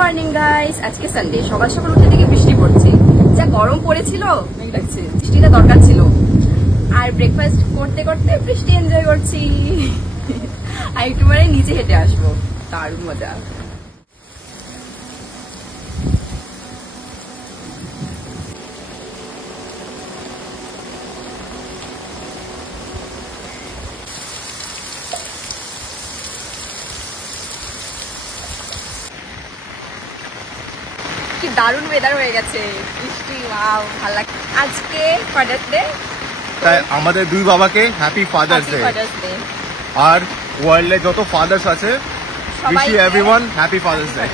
Morning guys, আজকে Sunday. সকাল সকাল উঠে দেখে বৃষ্টি পড়ছে। যা গরম পড়েছিল, মেঘ লাগছে, বৃষ্টিটা দরকার ছিল। আর ব্রেকফাস্ট করতে করতে বৃষ্টি এনজয় করছি। আর একটু পরে নিচে হেঁটে আসবো, দারুণ মজা। কি দারুণ ওয়েদার হয়ে গেছে, বৃষ্টি, ওয়াও ভালো লাগে। আজকে ফাদার্স ডে, তাই আমাদের দুই বাবাকে হ্যাপি ফাদার্স ডে। আর ওয়ার্ল্ডে যত ফাদার্স আছে, wish you everyone happy fathers day.